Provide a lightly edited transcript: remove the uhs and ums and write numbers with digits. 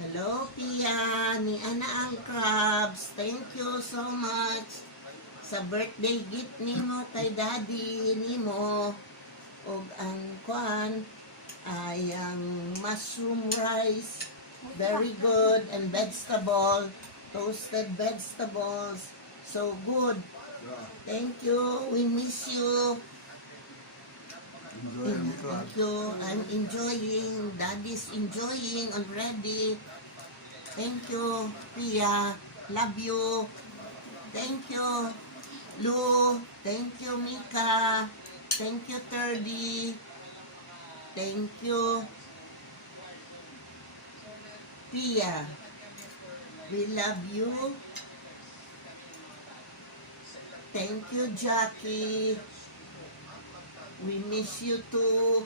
Hello, Pia, ni Ana ang Crabs. Thank you so much sa birthday gift nimo kay Daddy nimo. Og ang kwan ay ang mushroom rice. Very good. And vegetable. Toasted vegetables. So good. Thank you. We miss you. Thank you. I'm enjoying. Daddy's enjoying already. Thank you, Pia. Love you. Thank you, Lu. Thank you, Mika. Thank you, Turdy. Thank you, Pia. We love you. Thank you, Jackie. We miss you too.